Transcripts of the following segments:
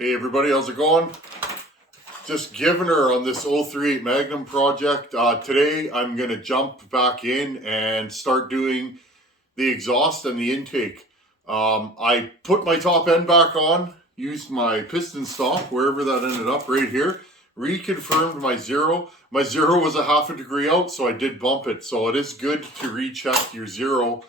Hey everybody, how's it going? Just giving her on this 038 Magnum project. Today I'm going to jump back in and start doing the exhaust and the intake. I put my top end back on, used my piston stop, wherever that ended up, right here. Reconfirmed my zero. My zero was a half a degree out, so I did bump it. So it is good to recheck your zero,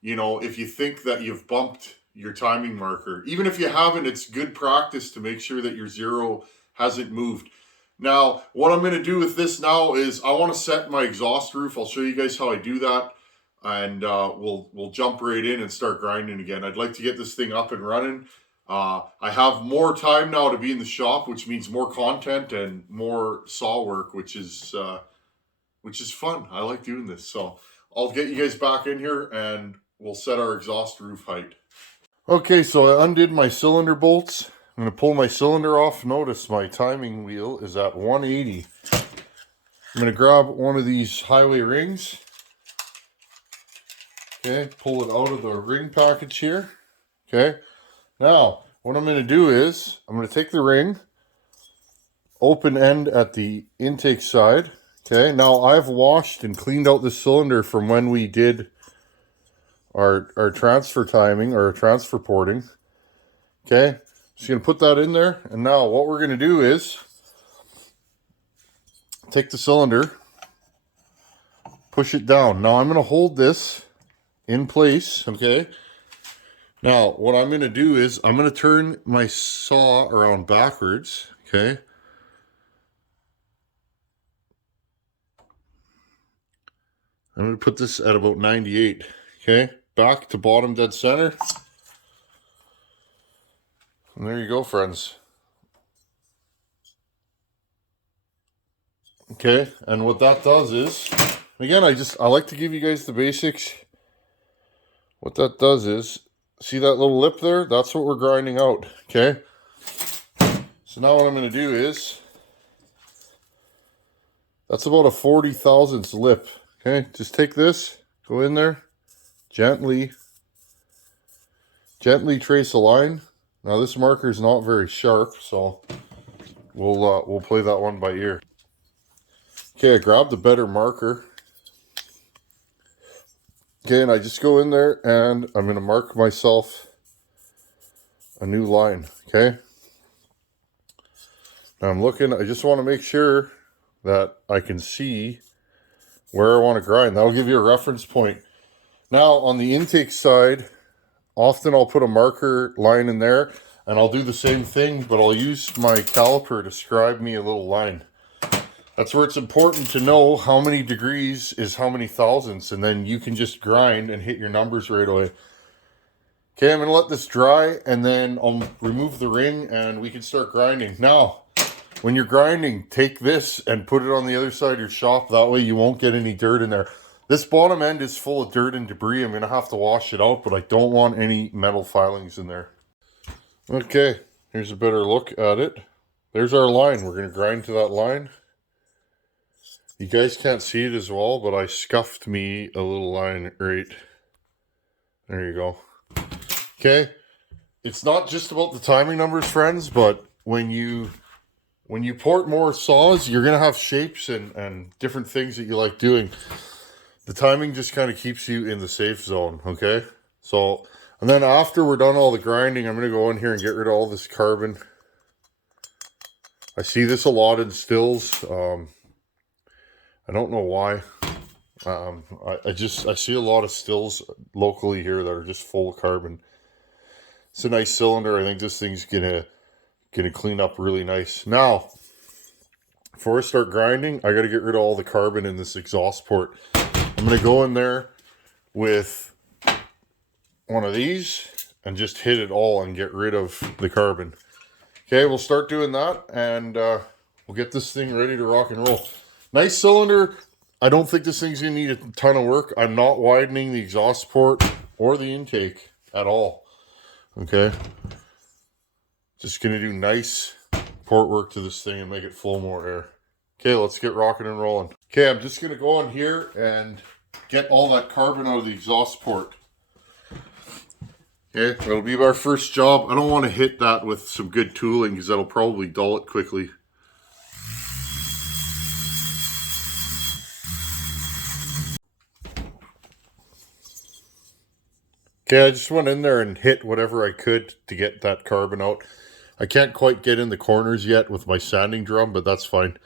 if you think that you've bumped your timing marker. Even if you haven't, it's good practice to make sure that your zero hasn't moved. Now, what I'm going to do with this now is I want to set my exhaust roof. I'll show you guys how I do that, and we'll jump right in and start grinding again. I'd like to get this thing up and running. I have more time now to be in the shop, which means more content and more saw work, which is fun. I like doing this. So I'll get you guys back in here and we'll set our exhaust roof height. Okay, so I undid my cylinder bolts. I'm going to pull my cylinder off. Notice my timing wheel is at 180. I'm going to grab one of these highway rings. Okay, pull it out of the ring package here. Okay, now what I'm going to do is I'm going to take the ring, open end at the intake side. Okay, now I've washed and cleaned out the cylinder from when we did our transfer timing or transfer porting. Okay, just going to put that in there. And now what we're going to do is take the cylinder, push it down. Now I'm going to hold this in place. Okay, now what I'm going to do is I'm going to turn my saw around backwards. Okay, I'm going to put this at about 98. Okay, back to bottom dead center. And there you go, friends. Okay, and what that does is, again, I like to give you guys the basics. What that does is, see that little lip there? That's what we're grinding out, okay? So now what I'm going to do is, that's about a 40 thousandths lip, okay? Just take this, go in there, gently trace a line. Now this marker is not very sharp, so we'll play that one by ear. Okay, I grabbed a better marker. Okay, and I just go in there and I'm going to mark myself a new line. Okay. Now I'm looking, I just want to make sure that I can see where I want to grind. That'll give you a reference point. Now on the intake side, often I'll put a marker line in there and I'll do the same thing, but I'll use my caliper to scribe me a little line. That's where it's important to know how many degrees is how many thousandths, and then you can just grind and hit your numbers right away. Okay, I'm going to let this dry, and then I'll remove the ring, and we can start grinding. Now, when you're grinding, take this and put it on the other side of your shop. That way you won't get any dirt in there. This bottom end is full of dirt and debris. I'm going to have to wash it out, but I don't want any metal filings in there. Okay, here's a better look at it. There's our line. We're going to grind to that line. You guys can't see it as well, but I scuffed me a little line right. There you go. Okay. It's not just about the timing numbers, friends, but when you port more saws, you're going to have shapes and different things that you like doing. The timing just kind of keeps you in the safe zone, okay? So, and then after we're done all the grinding, I'm going to go in here and get rid of all this carbon. I see this a lot in Stihls. I don't know why. I see a lot of Stihls locally here that are just full of carbon. It's a nice cylinder. I think this thing's gonna clean up really nice. Now, before I start grinding, I gotta get rid of all the carbon in this exhaust port. I'm gonna go in there with one of these and just hit it all and get rid of the carbon. Okay, we'll start doing that and we'll get this thing ready to rock and roll. Nice cylinder. I don't think this thing's going to need a ton of work. I'm not widening the exhaust port or the intake at all. Okay. Just going to do nice port work to this thing and make it flow more air. Okay, let's get rocking and rolling. Okay, I'm just going to go in here and get all that carbon out of the exhaust port. Okay, it'll be our first job. I don't want to hit that with some good tooling because that'll probably dull it quickly. Okay, I just went in there and hit whatever I could to get that carbon out. I can't quite get in the corners yet with my sanding drum, but that's fine.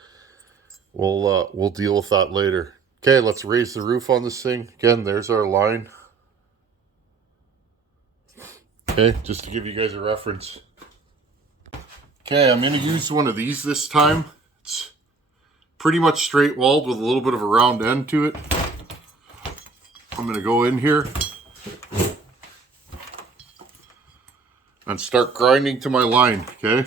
We'll deal with that later. Okay, let's raise the roof on this thing. Again, there's our line. Okay, just to give you guys a reference. Okay, I'm going to use one of these this time. It's pretty much straight walled with a little bit of a round end to it. I'm going to go in here and start grinding to my line, okay?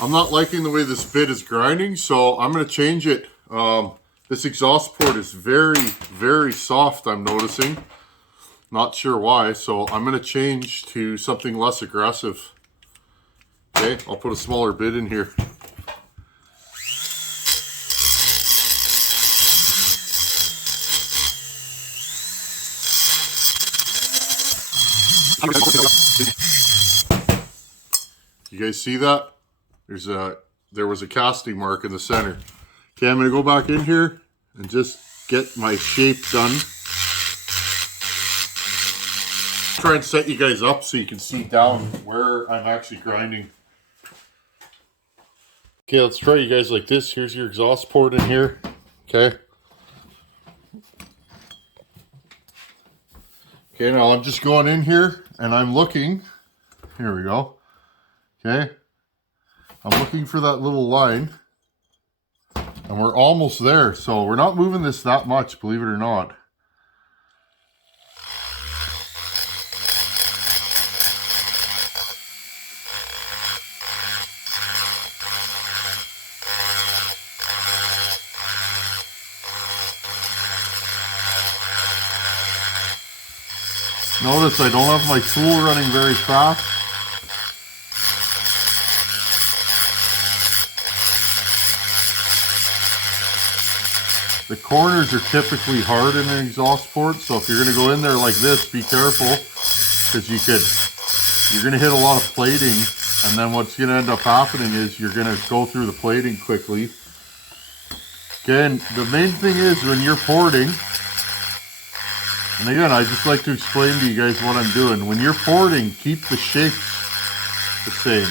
I'm not liking the way this bit is grinding, so I'm going to change it. This exhaust port is very, very soft, I'm noticing. Not sure why, so I'm going to change to something less aggressive. Okay, I'll put a smaller bit in here. You guys see that? There was a casting mark in the center. Okay, I'm going to go back in here and just get my shape done. Try and set you guys up so you can see down where I'm actually grinding. Okay, let's try you guys like this. Here's your exhaust port in here. Okay. Okay, now I'm just going in here and I'm looking. Here we go. Okay. I'm looking for that little line. And we're almost there. So we're not moving this that much, believe it or not. Notice I don't have my tool running very fast. The corners are typically hard in an exhaust port, so if you're going to go in there like this, be careful, because you're going to hit a lot of plating, and then what's going to end up happening is you're going to go through the plating quickly. Again, the main thing is when you're porting, and again, I just like to explain to you guys what I'm doing. When you're porting, keep the shapes the same.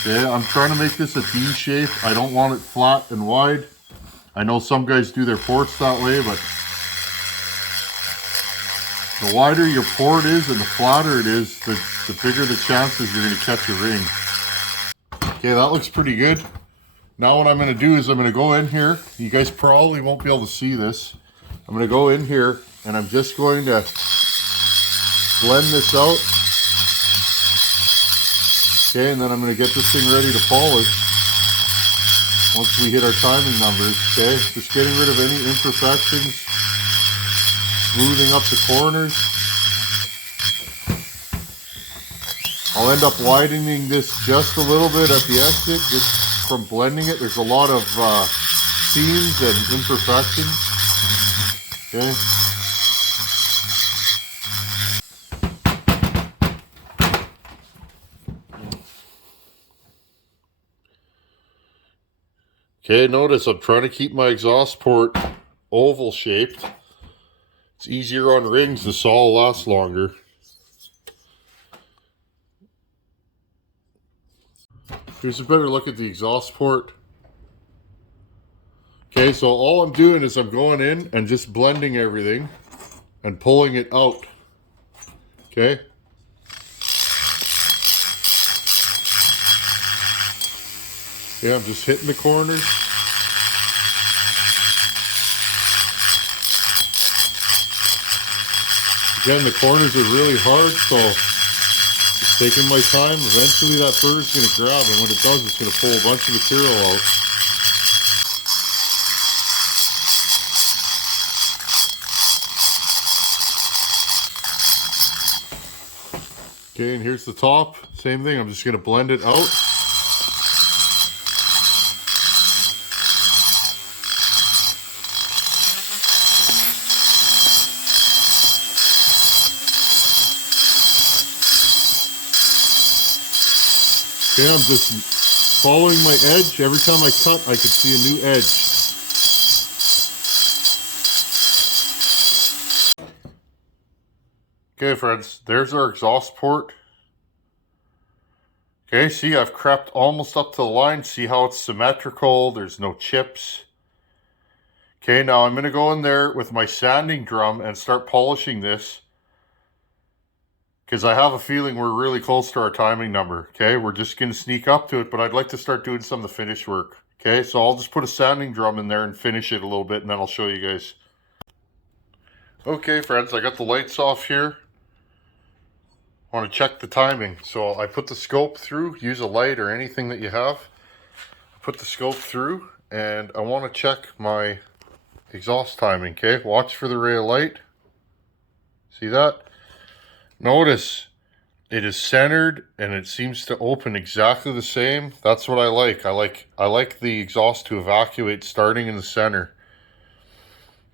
Okay, I'm trying to make this a D shape. I don't want it flat and wide. I know some guys do their ports that way, but the wider your port is and the flatter it is, the bigger the chances you're going to catch a ring. Okay, that looks pretty good. Now what I'm going to do is I'm going to go in here. You guys probably won't be able to see this. I'm going to go in here and I'm just going to blend this out. Okay, and then I'm going to get this thing ready to polish once we hit our timing numbers. Okay, just getting rid of any imperfections, smoothing up the corners. I'll end up widening this just a little bit at the exit, just from blending it. There's a lot of seams and imperfections. Okay. Okay, notice I'm trying to keep my exhaust port oval shaped. It's easier on rings, the saw will last longer. Here's a better look at the exhaust port. Okay, so all I'm doing is I'm going in and just blending everything and pulling it out. Okay. Yeah, I'm just hitting the corners. Again, the corners are really hard, so just taking my time. Eventually that burr's going to grab, and when it does, it's going to pull a bunch of material out. Okay, and here's the top. Same thing, I'm just going to blend it out. Okay, I'm just following my edge. Every time I cut, I can see a new edge. Okay, friends, there's our exhaust port. Okay, see, I've crept almost up to the line. See how it's symmetrical? There's no chips. Okay, now I'm going to go in there with my sanding drum and start polishing this, because I have a feeling we're really close to our timing number. Okay, we're just going to sneak up to it, but I'd like to start doing some of the finish work. Okay, so I'll just put a sanding drum in there and finish it a little bit, and then I'll show you guys. Okay, friends, I got the lights off here. I want to check the timing. So I put the scope through, use a light or anything that you have. Put the scope through, and I want to check my exhaust timing. Okay, watch for the ray of light. See that? Notice it is centered and it seems to open exactly the same. That's what I like. I like the exhaust to evacuate starting in the center.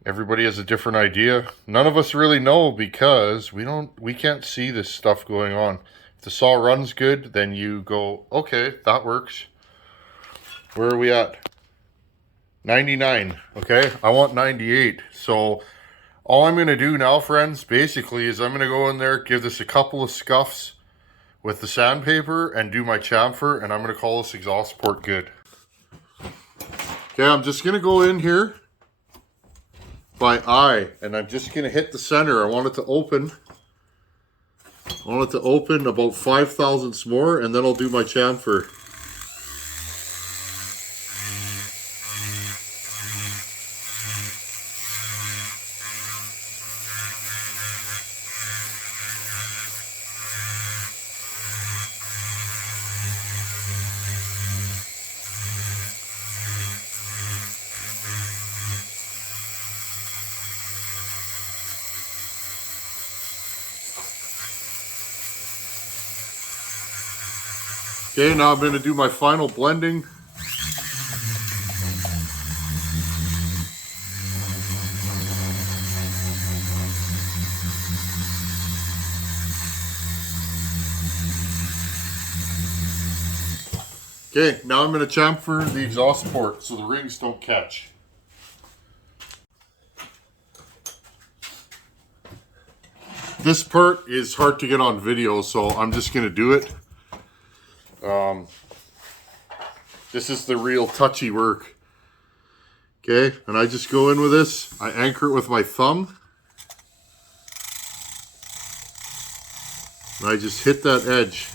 Everybody has a different idea. None of us really know because we can't see this stuff going on. If the saw runs good, then you go, okay, that works. Where are we at? 99. Okay, I want 98. So all I'm going to do now, friends, basically is I'm going to go in there, give this a couple of scuffs with the sandpaper and do my chamfer, and I'm going to call this exhaust port good. Okay, I'm just going to go in here by eye, and I'm just going to hit the center. I want it to open. I want it to open about 5 thousandths more, and then I'll do my chamfer. Okay, now I'm going to do my final blending. Okay, now I'm going to chamfer the exhaust port so the rings don't catch. This part is hard to get on video, so I'm just going to do it. This is the real touchy work. Okay, and I just go in with this. I anchor it with my thumb. And I just hit that edge.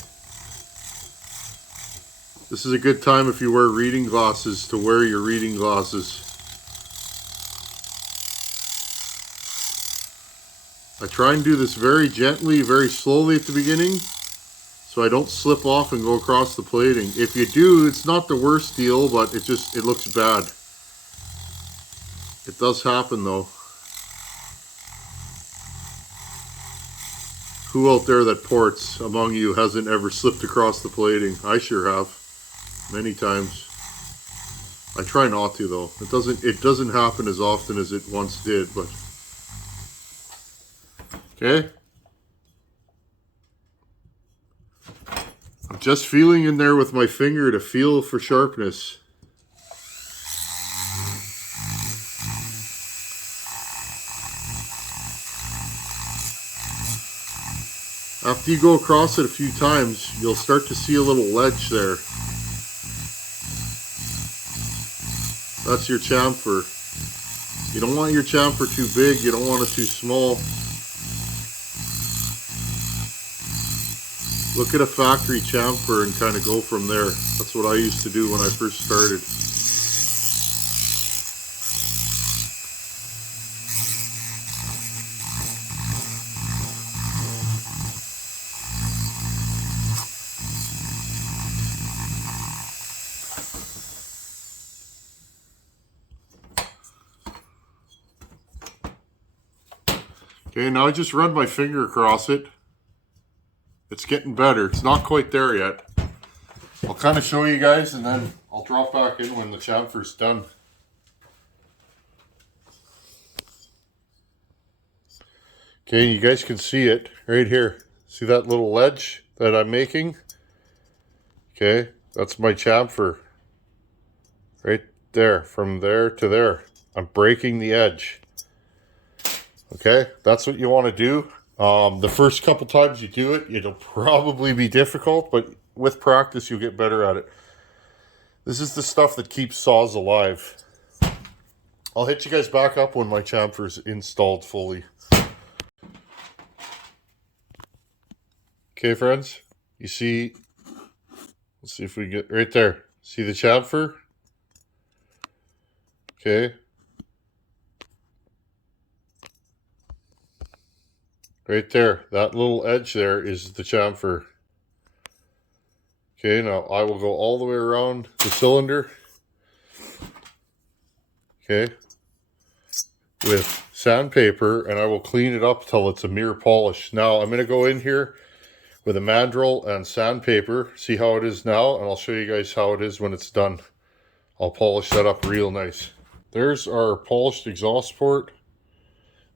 This is a good time if you wear reading glasses to wear your reading glasses. I try and do this very gently, very slowly at the beginning, so I don't slip off and go across the plating. If you do, it's not the worst deal, but it looks bad. It does happen though. Who out there that ports among you hasn't ever slipped across the plating? I sure have. Many times. I try not to though. It doesn't happen as often as it once did, but okay. I'm just feeling in there with my finger to feel for sharpness. After you go across it a few times, you'll start to see a little ledge there. That's your chamfer. You don't want your chamfer too big, you don't want it too small. Look at a factory chamfer and kind of go from there. That's what I used to do when I first started. Okay, now I just run my finger across it. It's getting better. It's not quite there yet. I'll kind of show you guys and then I'll drop back in when the chamfer's done. Okay, you guys can see it right here. See that little ledge that I'm making? Okay, that's my chamfer. Right there, from there to there. I'm breaking the edge. Okay, that's what you want to do. The first couple times you do it, it'll probably be difficult, but with practice, you'll get better at it. This is the stuff that keeps saws alive. I'll hit you guys back up when my chamfer's installed fully. Okay, friends, you see, let's see if we get right there. See the chamfer? Okay. Right there, that little edge there is the chamfer. Okay, now I will go all the way around the cylinder. Okay, with sandpaper, and I will clean it up till it's a mere polish. Now I'm going to go in here with a mandrel and sandpaper, see how it is now, and I'll show you guys how it is when it's done. I'll polish that up real nice. There's our polished exhaust port.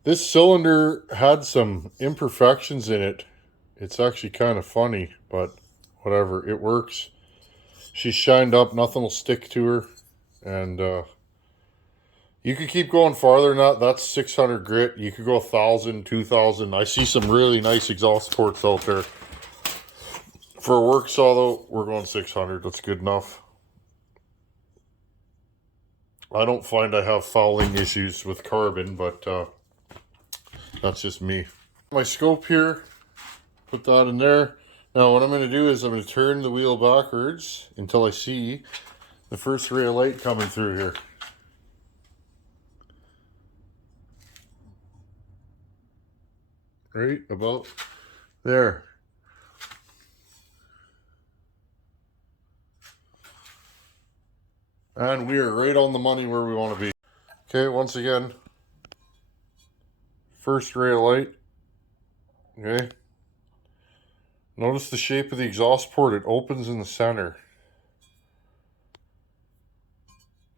This cylinder had some imperfections in it. It's actually kind of funny, but whatever, it works. She's shined up, nothing will stick to her, and you could keep going farther than that. That's 600 grit. You could go 1,000, 2,000. I see some really nice exhaust ports out there. For a work saw, though, we're going 600. That's good enough. I don't find I have fouling issues with carbon, but that's just me. My scope here, put that in there. Now what I'm going to do is I'm going to turn the wheel backwards until I see the first ray of light coming through here. Right about there. And we are right on the money where we want to be. Okay, once again, first ray of light. Okay. Notice the shape of the exhaust port. It opens in the center.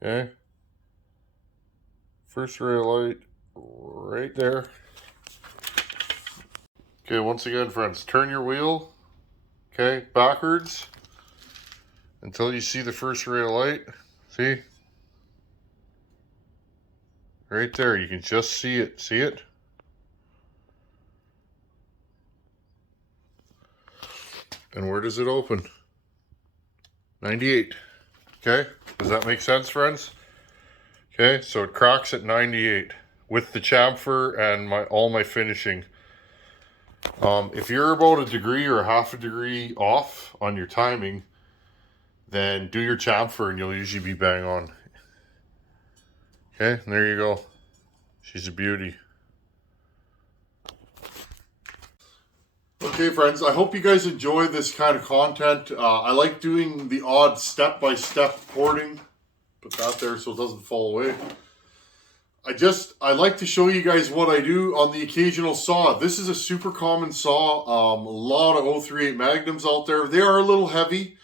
Okay. First ray of light right there. Okay, once again, friends, turn your wheel, okay, backwards until you see the first ray of light. See? Right there, you can just see it. See it? And where does it open? 98. Okay, does that make sense, friends? Okay, so it cracks at 98 with the chamfer and all my finishing. If you're about a degree or half a degree off on your timing, then do your chamfer and you'll usually be bang on. Okay, and there you go. She's a beauty. Okay, friends, I hope you guys enjoy this kind of content. I like doing the odd step-by-step porting. Put that there so it doesn't fall away. I like to show you guys what I do on the occasional saw. This is a super common saw. A lot of 038 Magnums out there. They are a little heavy,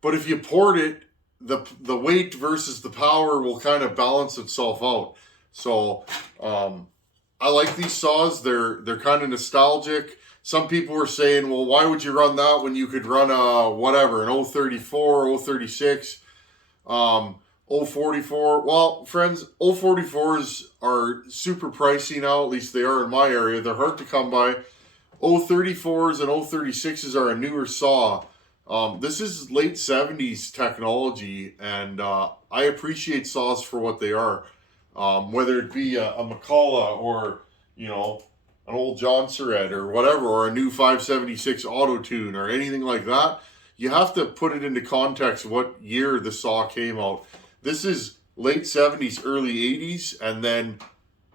but if you port it, the weight versus the power will kind of balance itself out. So I like these saws. They're kind of nostalgic. Some people were saying, well, why would you run that when you could run a whatever, an 034, 036, 044. Well, friends, 044s are super pricey now. At least they are in my area. They're hard to come by. 034s and 036s are a newer saw. This is late 70s technology, and I appreciate saws for what they are. Whether it be a McCullough or, you know, an old John Surratt or whatever, or a new 576 Auto Tune or anything like that, you have to put it into context what year the saw came out. This is late 70s, early 80s, and then,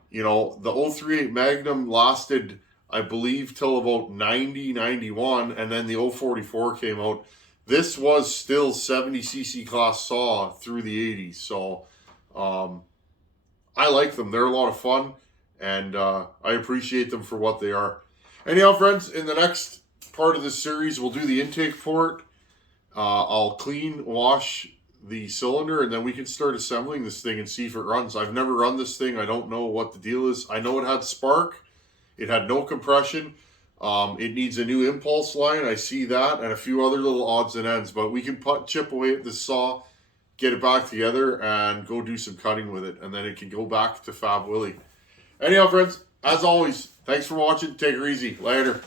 you know, the 038 Magnum lasted, I believe, till about 90, 91, and then the 044 came out. This was still 70cc class saw through the 80s, so I like them. They're a lot of fun, and I appreciate them for what they are. Anyhow, friends, in the next part of this series, we'll do the intake port. I'll clean, wash the cylinder, and then we can start assembling this thing and see if it runs. I've never run this thing. I don't know what the deal is. I know it had spark. It had no compression. It needs a new impulse line. I see that, and a few other little odds and ends. But we can chip away at this saw, get it back together, and go do some cutting with it. And then it can go back to Fab Willie. Anyhow, friends, as always, thanks for watching. Take her easy. Later.